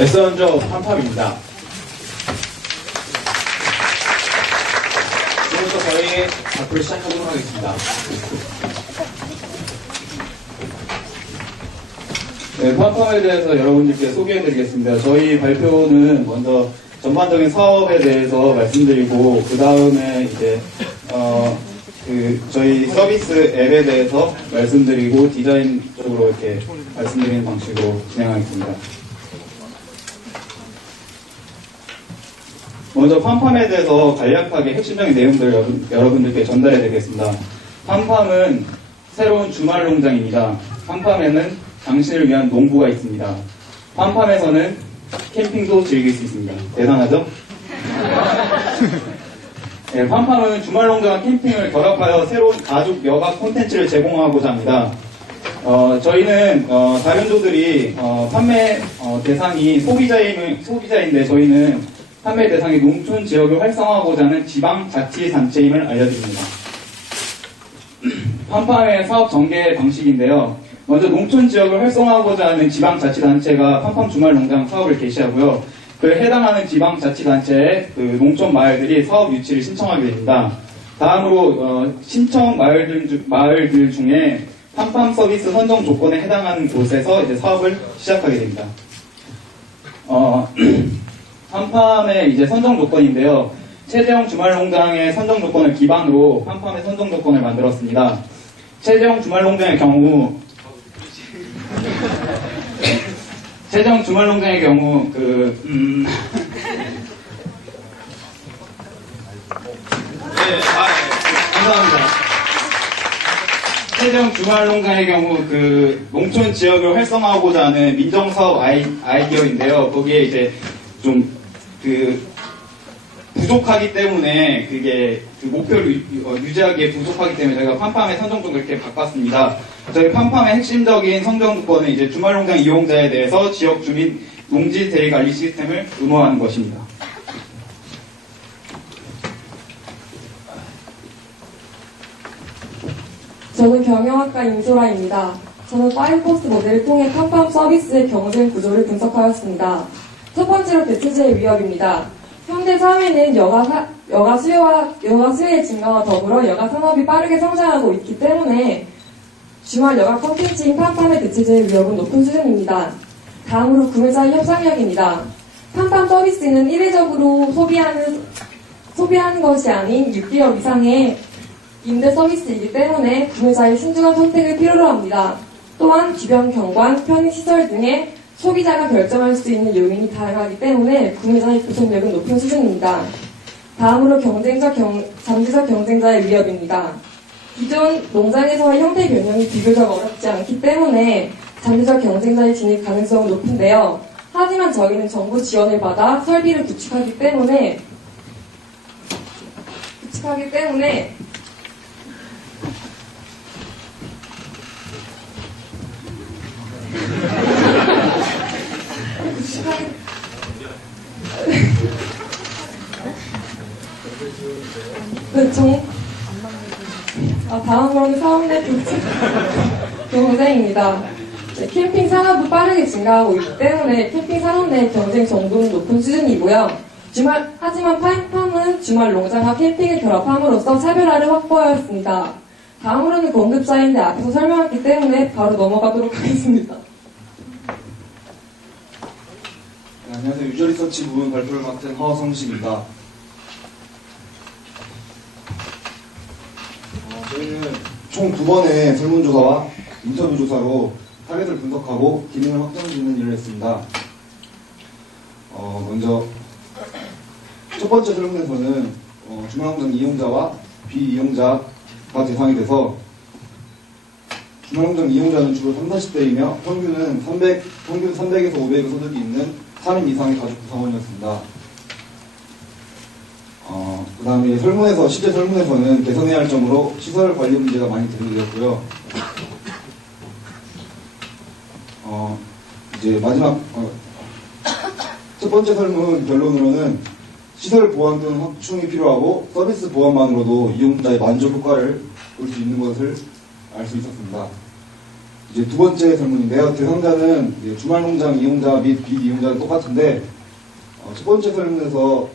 베스트원조 한팝입니다. 지금부터 저희 발표를 시작하도록 하겠습니다. 네, 한팝에 대해서 여러분들께 소개해드리겠습니다. 저희 발표는 먼저 전반적인 사업에 대해서 말씀드리고, 그 다음에 이제 저희 서비스 앱에 대해서 말씀드리고, 디자인 쪽으로 이렇게 말씀드리는 방식으로 진행하겠습니다. 먼저 팜팜에 대해서 간략하게 핵심적인 내용들을 여러분들께 전달해 드리겠습니다. 팜팜은 새로운 주말 농장입니다. 팜팜에는 당신을 위한 농부가 있습니다. 팜팜에서는 캠핑도 즐길 수 있습니다. 대단하죠? 네, 팜팜은 주말 농장과 캠핑을 결합하여 새로운 가족 여가 콘텐츠를 제공하고자 합니다. 저희는 다른조들이 판매 대상이 소비자인데 저희는 판매 대상이 농촌 지역을 활성화하고자 하는 지방자치단체임을 알려드립니다. 팜팜의 사업 전개 방식인데요. 먼저 농촌 지역을 활성화하고자 하는 지방자치단체가 팜팜 주말농장 사업을 개시하고요. 그에 해당하는 지방자치단체의 농촌 마을들이 사업 유치를 신청하게 됩니다. 다음으로 신청 마을들 중에 팜팜 서비스 선정 조건에 해당하는 곳에서 이제 사업을 시작하게 됩니다. 팜팜의 이제 선정 조건인데요. 최재형 주말농장의 선정 조건을 기반으로 팜팜의 선정 조건을 만들었습니다. 최재형 주말농장의 경우 네, 감사합니다. 최재형 주말농장의 경우 농촌 지역을 활성화하고자 하는 민정사업 아이디어인데요. 거기에 이제 좀 부족하기 때문에 그게 목표를 유지하기에 부족하기 때문에 저희가 팜팜의 선정조건을 이렇게 바꿨습니다. 저희 팜팜의 핵심적인 선정 조건은 이제 주말농장 이용자에 대해서 지역 주민 농지 대리 관리 시스템을 의무화하는 것입니다. 저는 경영학과 임소라입니다. 저는 파이포스 모델을 통해 팜팜 서비스의 경쟁 구조를 분석하였습니다. 첫 번째로 대체제의 위협입니다. 현대 사회는 여가 수요의 증가와 더불어 여가 산업이 빠르게 성장하고 있기 때문에 주말 여가 콘텐츠인 팜팜의 대체제의 위협은 높은 수준입니다. 다음으로 구매자의 협상력입니다. 팜팜 서비스는 일회적으로 소비하는 것이 아닌 6개월 이상의 임대 서비스이기 때문에 구매자의 신중한 선택을 필요로 합니다. 또한 주변 경관, 편의시설 등의 소비자가 결정할 수 있는 요인이 다양하기 때문에 구매자의 구속력은 높은 수준입니다. 다음으로 잠재적 경쟁자의 위협입니다. 기존 농장에서의 형태 변형이 비교적 어렵지 않기 때문에 잠재적 경쟁자의 진입 가능성은 높은데요. 하지만 저희는 정부 지원을 받아 설비를 구축하기 때문에 다음으로는 사업 내 경쟁입니다. 캠핑 산업은 빠르게 증가하고 있기 때문에 캠핑 산업 내 경쟁 정도는 높은 수준이고요. 하지만 팜팜은 주말 농장과 캠핑을 결합함으로써 차별화를 확보하였습니다. 다음으로는 공급자인데 앞에서 설명했기 때문에 바로 넘어가도록 하겠습니다. 네, 안녕하세요. 유저리서치 부문 발표를 맡은 허성식입니다. 저희는 총 2번의 설문조사와 인터뷰 조사로 타겟을 분석하고 기능을 확정짓는 일을 했습니다. 먼저 첫 번째 설문에서는 주말농장 이용자와 비이용자가 대상이 돼서 주말농장 이용자는 주로 30, 40대이며 평균 300에서 500의 소득이 있는 3인 이상의 가족 구성원이었습니다. 그 다음에 실제 설문에서는 개선해야 할 점으로 시설 관리 문제가 많이 제기되었고요. 이제 마지막, 첫 번째 설문 결론으로는 시설 보완 또는 확충이 필요하고 서비스 보완만으로도 이용자의 만족 효과를 볼 수 있는 것을 알 수 있었습니다. 이제 두 번째 설문인데요. 대상자는 이제 주말농장 이용자 및 비이용자는 똑같은데 첫 번째 설문에서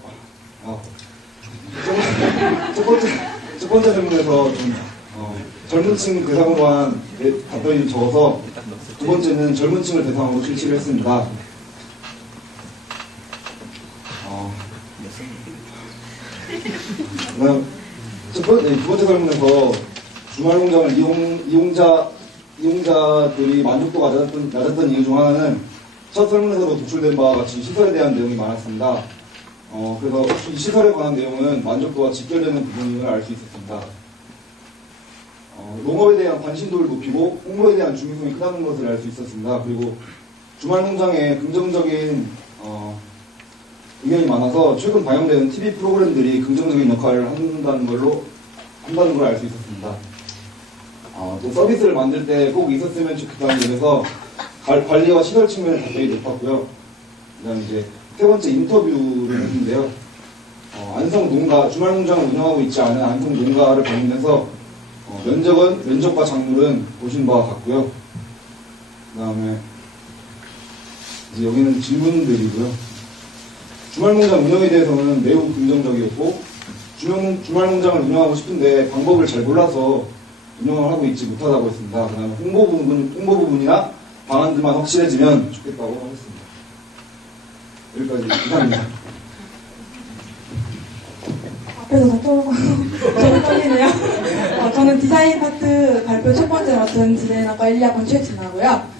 첫 번째 설문에서 좀 젊은 층 대상으로 한 답변이 좀 적어서 두 번째는 젊은 층을 대상으로 실시를 했습니다. 그다음 두 번째 설문에서 주말농장을 이용자들이 만족도가 낮았던 이유 중 하나는 첫 설문에서도 도출된 바와 같이 시설에 대한 내용이 많았습니다. 그래서 이 시설에 관한 내용은 만족도와 직결되는 부분임을 알 수 있었습니다. 농업에 대한 관심도를 높이고 홍보에 대한 중요성이 크다는 것을 알 수 있었습니다. 그리고 주말농장에 긍정적인 의견이 많아서 최근 방영되는 TV 프로그램들이 긍정적인 역할을 한다는 걸 알 수 있었습니다. 또 서비스를 만들 때 꼭 있었으면 좋겠다는 점에서 관리와 시설 측면의 답변이 높았고요. 그다음 이제 세 번째 인터뷰를 했는데요. 안성 농가, 주말농장을 운영하고 있지 않은 안성 농가를 방문해서 면적과 작물은 보신 바와 같고요. 그다음에 이제 여기는 질문들이고요. 주말농장 운영에 대해서는 매우 긍정적이었고 주말농장을 운영하고 싶은데 방법을 잘 몰라서 운영을 하고 있지 못하다고 했습니다. 그다음에 홍보 부분이나 방안들만 확실해지면 좋겠다고 하겠습니다. 여기까지 이상입니다. 앞에서 다 떠오르고 저는 떨리네요. 저는 디자인 파트 발표 첫 번째 맡은 디자인학과 1, 2학번 최진아고요.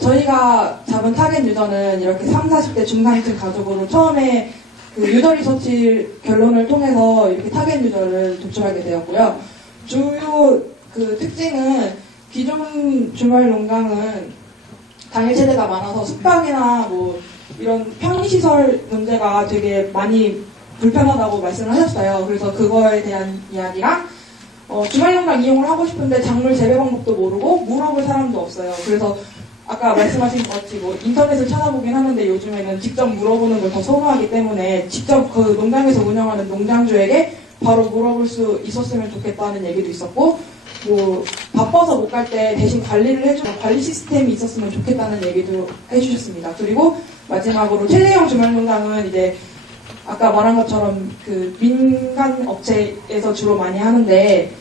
저희가 잡은 타겟 유저는 이렇게 3, 40대 중산층 가족으로 처음에 그 유저 리서치 결론을 통해서 이렇게 타겟 유저를 도출하게 되었고요. 주요 그 특징은 기존 주말 농장은 당일 세대가 많아서 숙박이나 뭐 이런 편의시설 문제가 되게 많이 불편하다고 말씀을 하셨어요. 그래서 그거에 대한 이야기랑 주말농장 이용을 하고 싶은데 작물 재배 방법도 모르고 물어볼 사람도 없어요. 그래서 아까 말씀하신 것 같이 뭐 인터넷을 찾아보긴 하는데 요즘에는 직접 물어보는 걸 더 선호하기 때문에 직접 그 농장에서 운영하는 농장주에게 바로 물어볼 수 있었으면 좋겠다는 얘기도 있었고, 뭐 바빠서 못 갈 때 대신 관리를 해주는 관리 시스템이 있었으면 좋겠다는 얘기도 해주셨습니다. 그리고 마지막으로 최대형 주말농장은 이제 아까 말한 것처럼 그 민간 업체에서 주로 많이 하는데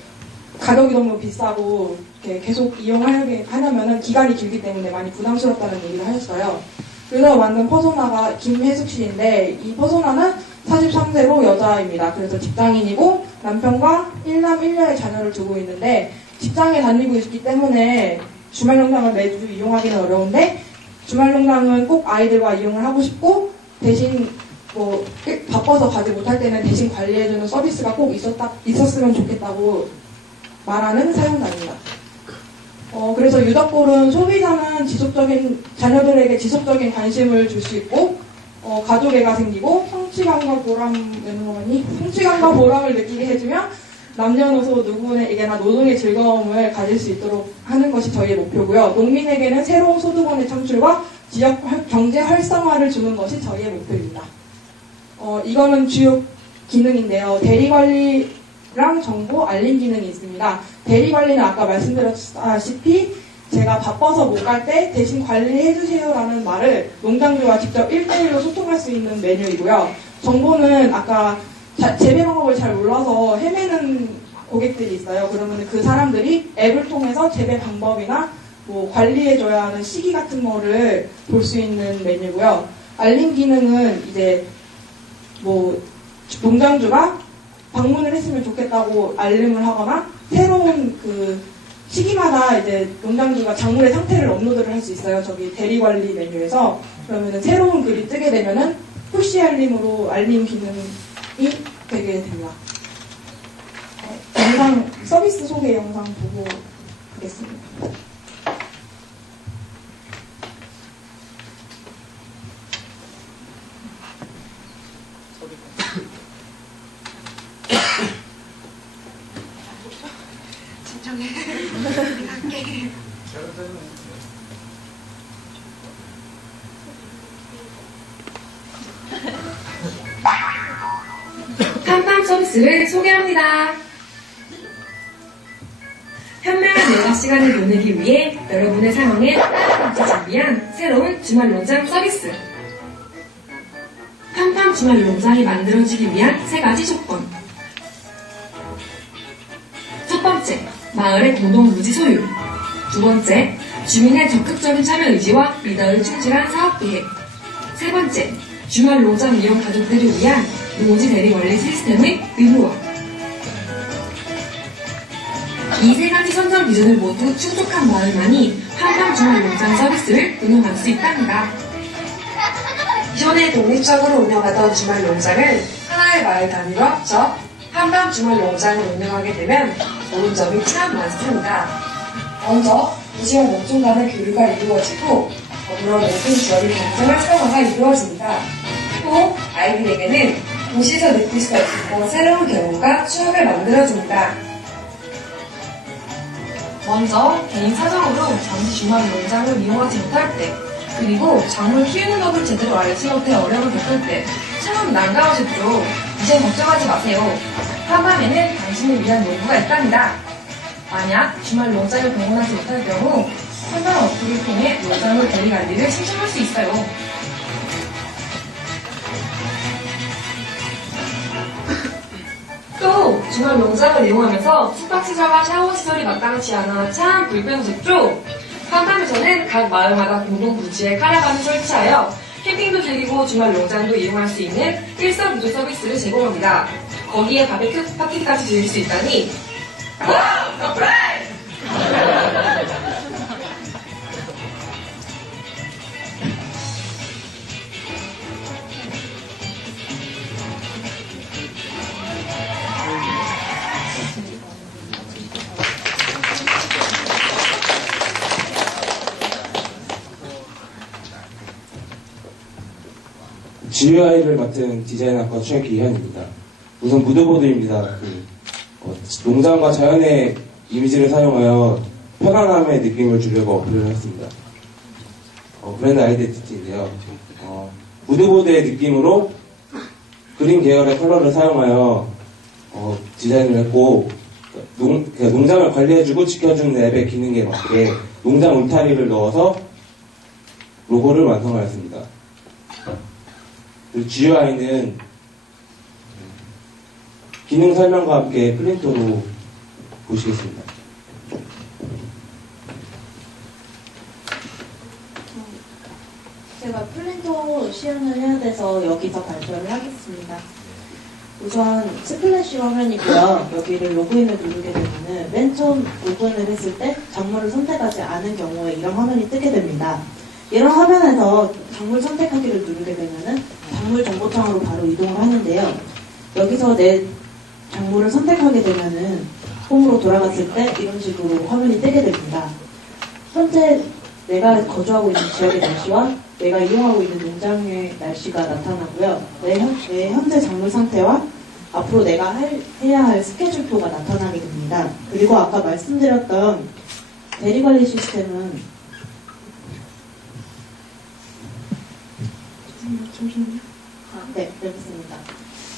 가격이 너무 비싸고 이렇게 계속 이용하려면은 기간이 길기 때문에 많이 부담스럽다는 얘기를 하셨어요. 그래서 만든 퍼소나가 김혜숙 씨인데 이 퍼소나는 43세로 여자입니다. 그래서 직장인이고 남편과 1남 1녀의 자녀를 두고 있는데 직장에 다니고 있기 때문에 주말농장을 매주 이용하기는 어려운데 주말농장은 꼭 아이들과 이용을 하고 싶고 대신 뭐 바빠서 가지 못할 때는 대신 관리해주는 서비스가 꼭 있었으면 좋겠다고 말하는 사용자입니다. 그래서 유덕골은 소비자는 자녀들에게 지속적인 관심을 줄 수 있고 가족애가 생기고 성취감과 보람을 느끼게 해주며 남녀노소 누구에게나 노동의 즐거움을 가질 수 있도록 하는 것이 저희의 목표고요. 농민에게는 새로운 소득원의 창출과 지역 경제 활성화를 주는 것이 저희의 목표입니다. 이거는 주요 기능인데요. 대리관리랑 정보 알림 기능이 있습니다. 대리관리는 아까 말씀드렸다시피 제가 바빠서 못 갈 때 대신 관리해주세요라는 말을 농장주와 직접 1대1로 소통할 수 있는 메뉴이고요. 정보는 아까 재배 방법을 잘 몰라서 헤매는 고객들이 있어요. 그러면 그 사람들이 앱을 통해서 재배 방법이나 뭐 관리해줘야 하는 시기 같은 거를 볼 수 있는 메뉴고요. 알림 기능은 이제 뭐 농장주가 방문을 했으면 좋겠다고 알림을 하거나 새로운 그 시기마다 이제 농장주가 작물의 상태를 업로드를 할 수 있어요. 저기 대리관리 메뉴에서. 그러면은 새로운 글이 뜨게 되면은 푸시 알림으로 알림 기능이 되게 됩니다. 영상 서비스 소개 영상 보고 가겠습니다. 진정해. 갈게. 팜팜 서비스를 소개합니다. 현명한 편안한 여가 시간을 보내기 위해 여러분의 사용에 따뜻하게 준비한 새로운 주말 농장 서비스. 팜팜 주말 농장이 만들어지기 위한 3가지 조건. 첫 번째, 마을의 공동 부지 소유. 두 번째, 주민의 적극적인 참여 의지와 리더를 충실한 사업 계획. 세 번째, 주말 농장 이용 가족들을 위한 농지 대리 관리 시스템의 의무화. 이 3가지 선정 기준을 모두 충족한 마을만이 팜팜 주말 농장 서비스를 운영할 수 있답니다. 기존에 독립적으로 운영하던 주말 농장을 하나의 마을 단위로 합쳐 팜팜 주말 농장을 운영하게 되면 좋은 점이 참 많습니다. 먼저 도시와 농촌 간의 교류가 이루어지고 더불어 농촌 지역의 경제 활성화가 이루어집니다. 또 아이들에게는 도시에서 느낄 수 없었던 새로운 경험과 추억을 만들어줍니다. 먼저 개인 사정으로 잠시 주말 농장을 이용하지 못할 때, 그리고 작물 키우는 법을 제대로 알지 못해 어려움을 겪을 때 참 난감하셨죠? 이제 걱정하지 마세요. 팜팜에는 당신을 위한 농구가 있답니다. 만약 주말 농장을 방문하지 못할 경우 팜팜 어플을 통해 농작물 대리 관리를 신청할 수 있어요. 또 주말 농장을 이용하면서 숙박시설과 샤워시설이 마땅치 않아 참 불편하셨죠? 팜팜에서는 각 마을마다 공동 부지에 카라반을 설치하여 캠핑도 즐기고 주말 농장도 이용할 수 있는 일석이조 서비스를 제공합니다. 거기에 바베큐 파티까지 즐길 수 있다니 와우! 서프라이즈! GUI를 맡은 디자인학과 최기현입니다. 우선 무드보드입니다. 농장과 자연의 이미지를 사용하여 편안함의 느낌을 주려고 어플을 했습니다. 브랜드 아이덴티티인데요. 무드보드의 느낌으로 그린 계열의 컬러를 사용하여 디자인을 했고, 농장을 관리해주고 지켜주는 앱의 기능에 맞게 농장 울타리를 넣어서 로고를 완성하였습니다. GUI는 기능 설명과 함께 프린터로 보시겠습니다. 제가 플랜터 시연을 해야 돼서 여기서 발표를 하겠습니다. 우선 스플래시 화면이고요. 여기를 로그인을 누르게 되면은 맨 처음 로그인을 했을 때 작물을 선택하지 않은 경우에 이런 화면이 뜨게 됩니다. 이런 화면에서 작물 선택하기를 누르게 되면은 작물 정보창으로 바로 이동을 하는데요. 여기서 내 작물을 선택하게 되면은 홈으로 돌아갔을 때 이런 식으로 화면이 뜨게 됩니다. 현재 내가 거주하고 있는 지역의 날씨와 내가 이용하고 있는 농장의 날씨가 나타나고요. 내 현재 작물 상태와 앞으로 내가 해야 할 스케줄표가 나타나게 됩니다. 그리고 아까 말씀드렸던 대리관리 시스템은 네, 여기있습니다.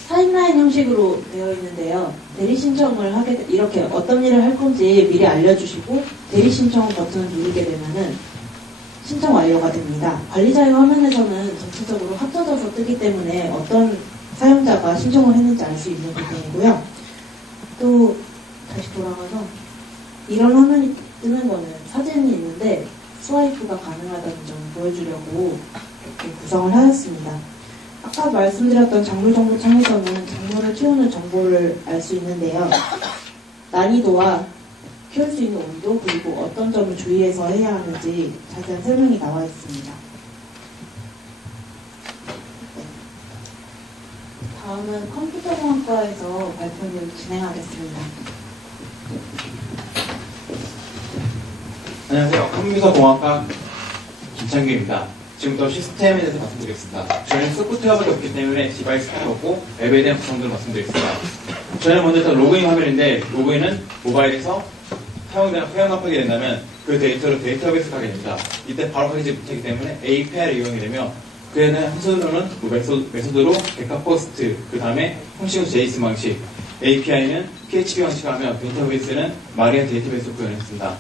타임라인 형식으로 되어 있는데요. 대리 신청을 이렇게 어떤 일을 할 건지 미리 알려주시고 대리 신청 버튼을 누르게 되면은 신청 완료가 됩니다. 관리자의 화면에서는 전체적으로 합쳐져서 뜨기 때문에 어떤 사용자가 신청을 했는지 알 수 있는 부분이고요. 또 다시 돌아가서 이런 화면이 뜨는 거는 사진이 있는데 스와이프가 가능하다는 점을 보여주려고 이렇게 구성을 하였습니다. 아까 말씀드렸던 작물 정보 창에서는 작물을 키우는 정보를 알 수 있는데요. 난이도와 키울 수 있는 온도 그리고 어떤 점을 주의해서 해야 하는지 자세한 설명이 나와 있습니다. 네. 다음은 컴퓨터공학과에서 발표를 진행하겠습니다. 안녕하세요. 컴퓨터공학과 김창규입니다. 지금부터 시스템에 대해서 말씀드리겠습니다. 저희는 소프트웨어밖에 없기 때문에 디바이스도 없고 앱에 대한 구성들을 말씀드리겠습니다. 저희는 먼저 일단 로그인 화면인데 로그인은 모바일에서 회원합하게 된다면 그 데이터를 데이터베이스 가게 됩니다. 이때 바로 가지 못하기 때문에 API를 이용하게 되며 그에는 한손으로는 메소드로 데카 퍼스트, 그 다음에 형식은 JSON 방식, API는 PHP 형식을 하며 데이터베이스는 마리아 데이터베이스로 구현했습니다.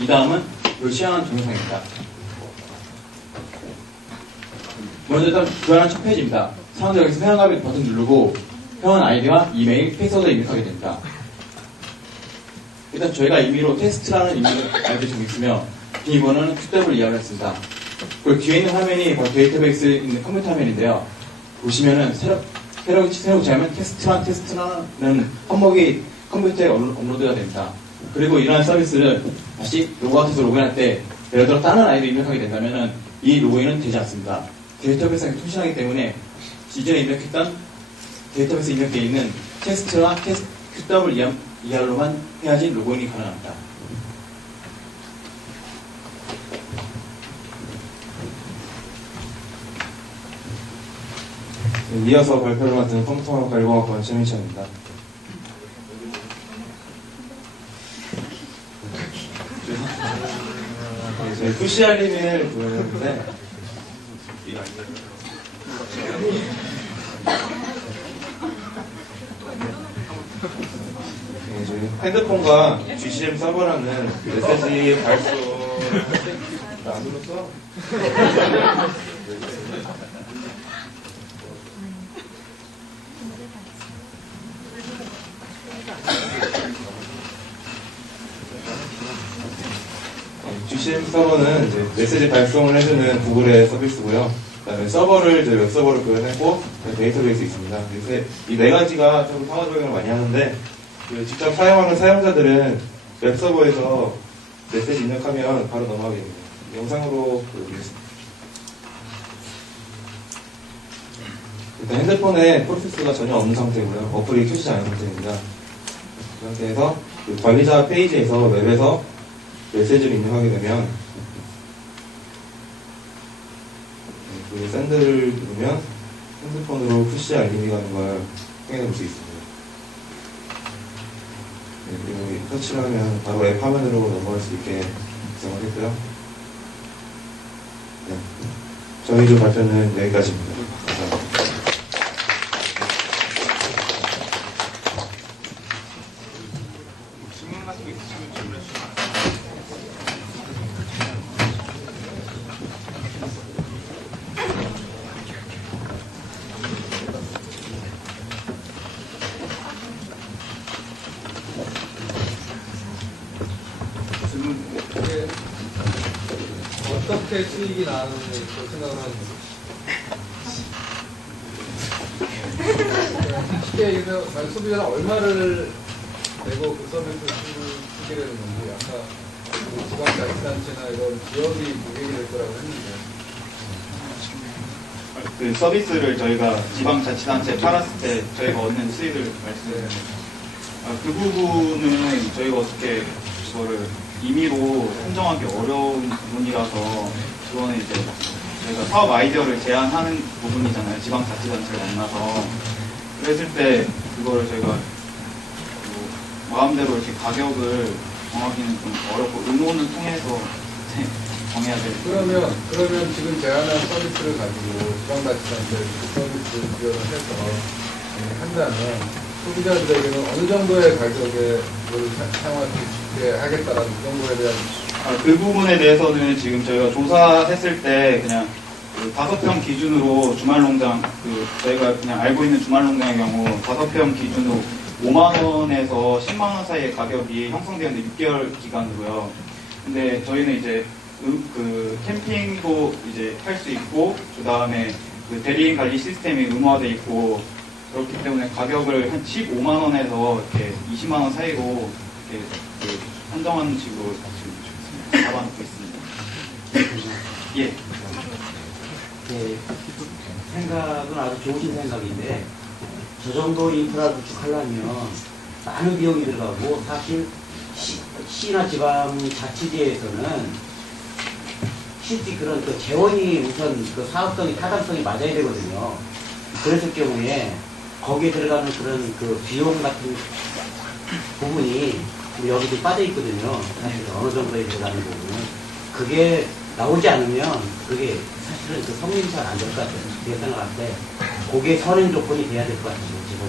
이 다음은 시향한 동영상입니다. 먼저 일단 구현한 첫 페이지입니다. 사람들 여기서 회원가입 버튼 누르고 회원 아이디와 이메일, 패스워드를 입력하게 됩니다. 일단 저희가 임의로 테스트라는 임의를 알려주고 있으며 비밀번호는 QW를 이해를 했습니다. 그리고 뒤에 있는 화면이 바로 데이터베이스에 있는 컴퓨터 화면인데요. 보시면은 새로 붙이면 테스트라는 항목이 컴퓨터에 업로드가 됩니다. 그리고 이러한 서비스를 다시 로그아웃해서 로그인할 때 예를 들어 다른 아이디 입력하게 된다면은 이 로그인은 되지 않습니다. 데이터베이스랑 통신하기 때문에 기존에 입력했던 데이터베이스에 입력되어 있는 테스트와 QW 이하로만 해야지 로그인이 가능합니다. 이어서 발표를 맡은 컴퓨터 관리공학번 최민찬입니다. 저희 푸시 알림을 보였는데 저희 핸드폰과 GCM 서버라는 메시지 발송 안 눌렀어? GCM 서버는 이제 메시지 발송을 해주는 구글의 서비스고요. 그다음에 서버를 이제 웹 서버로 구현했고 데이터베이스 있습니다. 그래서 이 네 가지가 좀 상호작용을 많이 하는데 직접 사용하는 사용자들은 웹 서버에서 메시지 입력하면 바로 넘어가게 됩니다. 영상으로 보여드리겠습니다. 일단 핸드폰에 프로세스가 전혀 없는 상태고요. 어플이 켜지지 않은 상태입니다. 그 상태에서 관리자 페이지에서 웹에서 메시지를 입력하게 되면 그 샌드를 누르면 핸드폰으로 푸시 알림이 가는 걸 확인해 볼 수 있습니다. 네, 그리고 터치를 하면 바로 앱 화면으로 넘어갈 수 있게 구성을 했고요. 네, 저희 조 발표는 여기까지입니다. 감사합니다. 어떻게 수익이 나는지 생각을 하는지. 쉽게 얘기해서 소비자가 얼마를 내고 그 서비스를 쓰게 되는 건지, 아까 지방자치단체나 이런 기업이 고객이 될 거라고 했는데. 그 서비스를 저희가 지방자치단체에 팔았을 때 저희가 얻는 수익을 말씀드렸는데 그 부분은 저희가 어떻게 그거를 임의로 선정하기 어려운 부분이라서 그거는 이제 저희가 사업 아이디어를 제안하는 부분이잖아요. 지방자치단체를 만나서 그랬을 때 그거를 저희가 뭐 마음대로 이렇게 가격을 정하기는 좀 어렵고 의논을 통해서 정해야 될. 그러면 지금 제안한 서비스를 가지고 지방자치단체 서비스를 지원을 해서 한다면 소비자들에게는 어느 정도의 가격에 그걸 사용할 수 있게 하겠다라는 그 정도에 대한 그 부분에 대해서는 지금 저희가 조사했을 때 그냥 그 5평 기준으로 주말농장 저희가 그냥 알고 있는 주말농장의 경우 5평 기준으로 5만 원에서 10만 원 사이의 가격이 형성되는데 6개월 기간으로요. 근데 저희는 이제 그 캠핑도 이제 할 수 있고 그 다음에 그 대리인 관리 시스템이 의무화돼 있고 그렇기 때문에 가격을 한 15만 원에서 이렇게 20만 원 사이로 이렇게 그 한정하는 식으로 지금 잡아놓고 있습니다. 예. 네, 생각은 아주 좋으신 생각인데 저 정도 인프라를 쭉 하려면 많은 비용이 들어가고 사실 시나 지방자치제에서는 실제 그런 그 재원이 우선 그 사업성이 타당성이 맞아야 되거든요. 그랬을 경우에 거기에 들어가는 그런 그 비용 같은 부분이 여기도 빠져 있거든요. 사실 어느 정도에 들어가는 부분은 그게 나오지 않으면 그게 사실은 그 성립이 잘 안 될 것 같아요. 제가 생각할 때 그게 선행 조건이 돼야 될 것 같아요. 지금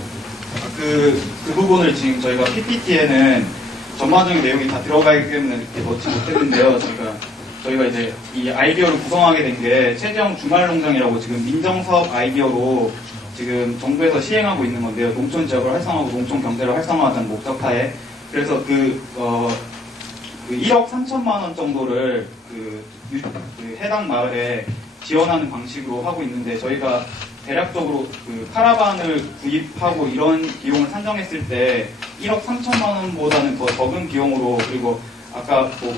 그 부분을 지금 저희가 PPT에는 전반적인 내용이 다 들어가 있기 때문에 이렇게 넣지 못했는데요. 저희가 이제 이 아이디어를 구성하게 된 게 최재형 주말농장이라고 지금 민정사업 아이디어로 지금 정부에서 시행하고 있는 건데요. 농촌 지역을 활성화하고 농촌 경제를 활성화하자는 목적하에 그래서 그 1억 3천만 원 정도를 그 해당 마을에 지원하는 방식으로 하고 있는데 저희가 대략적으로 그 카라반을 구입하고 이런 비용을 산정했을 때 1억 3천만 원보다는 더 적은 비용으로 그리고 아까 뭐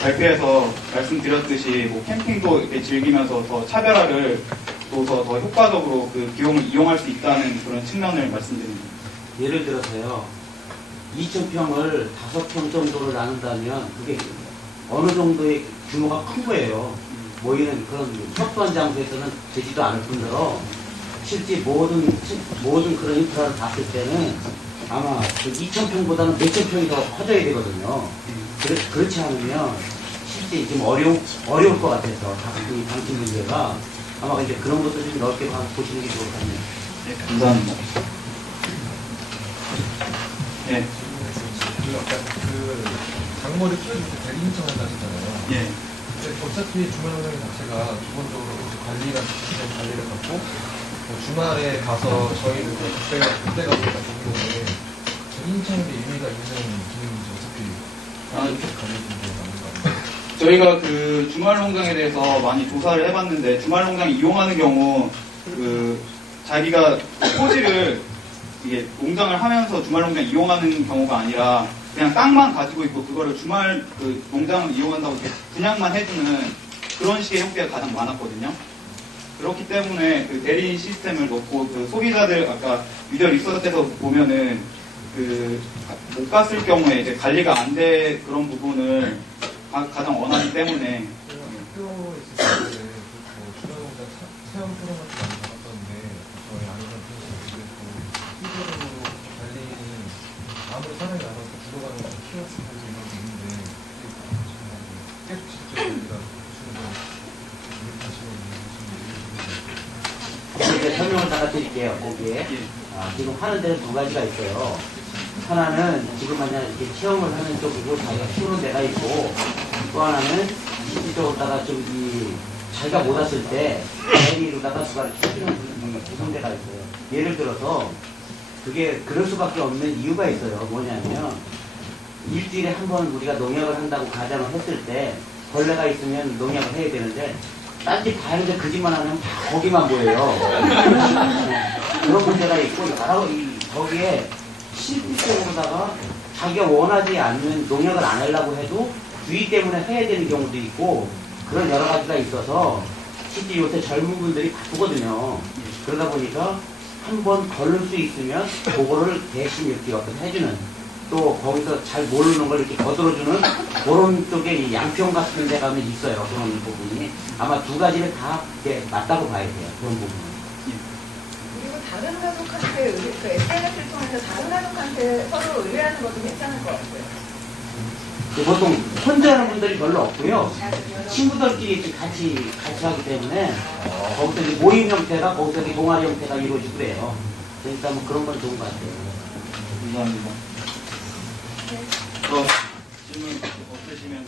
발표에서 말씀드렸듯이 뭐 캠핑도 이렇게 즐기면서 더 차별화를 둬서 더 효과적으로 그 비용을 이용할 수 있다는 그런 측면을 말씀드립니다. 예를 들어서요. 2,000평을 5평 정도로 나눈다면 그게 어느 정도의 규모가 큰 거예요. 모이는 그런 협소한 장소에서는 되지도 않을 뿐더러 실제 모든 그런 인프라를 봤을 때는 아마 그 2,000평보다는 몇천 평이 더 커져야 되거든요. 그렇지 않으면 실제 지금 어려울 것 같아서 이 방침 문제가 아마 이제 그런 것도 좀 넓게 보시는 게 좋을 것 같네요. 네, 감사합니다. 네. 아까 그 작물을 키워줄 때 대리인청을 하시잖아요. 예. 근데 어차피 주말농장 자체가 기본적으로 관리를 받고 뭐 주말에 가서 저희는 그때가 보니까 좋은데 대리인청인데 의미가 있는 기능이죠. 어차피 관리인데 저희가 그 주말농장에 대해서 많이 조사를 해봤는데 주말농장 이용하는 경우 그 자기가 토지를 이게 농장을 하면서 주말농장 이용하는 경우가 아니라 그냥 땅만 가지고 있고 그거를 주말 그 농장을 이용한다고 이렇게 분양만 해주는 그런 식의 형태가 가장 많았거든요. 그렇기 때문에 그 대리인 시스템을 넣고 그 소비자들 아까 미디어 리서치에서 보면은 그 못 갔을 경우에 이제 관리가 안 돼 그런 부분을 가장 원하기 때문에 학교에 있을 때 주말농장 체험 프로그램 많이 나갔었는데 저희 아이들 피부로 관리는 아무리 사람이 나가서 들어가는 키워스 관리 이런 게 있는데 계속 직접 관리가 이제 설명을 다 드릴게요. 거기에 지금 하는 데는 두 가지가 있어요. 하나는 지금 만약 이렇게 체험을 하는 쪽이고 자기가 키우는 데가 있고 또 하나는 실질적으로다가 좀 자기가 못 왔을 때 대리로다가 수가를 키우는 구성대가 있어요. 예를 들어서 그게 그럴 수밖에 없는 이유가 있어요. 뭐냐면 일주일에 한 번 우리가 농약을 한다고 가정을 했을 때 벌레가 있으면 농약을 해야 되는데 딴집 다 했는데 그 집만 하면 다 거기만 보여요. 그런 문제가 있고 거기에 실질적으로다가 자기가 원하지 않는 농약을 안 하려고 해도 주의 때문에 해야 되는 경우도 있고 그런 여러 가지가 있어서 실제 요새 젊은 분들이 바쁘거든요. 그러다 보니까 한번 걸을 수 있으면 그거를 대신 이렇게 옆에서 해주는 또 거기서 잘 모르는 걸 이렇게 거들어주는 그런 쪽에 이 양평 같은 데 가면 있어요. 그런 부분이 아마 두 가지를 다 이렇게 맞다고 봐야 돼요. 그런 부분은. 그리고 다른 가족한테 그 SNS를 통해서 다른 가족한테 서로 의뢰하는 것도 괜찮을 것 같아요. 보통 혼자 하는 분들이 별로 없고요. 친구들끼리 이렇게 같이 하기 때문에 거기서 이제 모임 형태가 거기서 이제 동아리 형태가 이루어지고 그래요. 그러니까 뭐 그런 건 좋은 것 같아요. 감사합니다. 질문 없으시면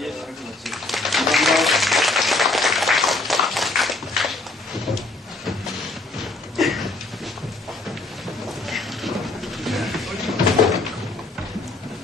예, 잘 들었지. 감사합니다.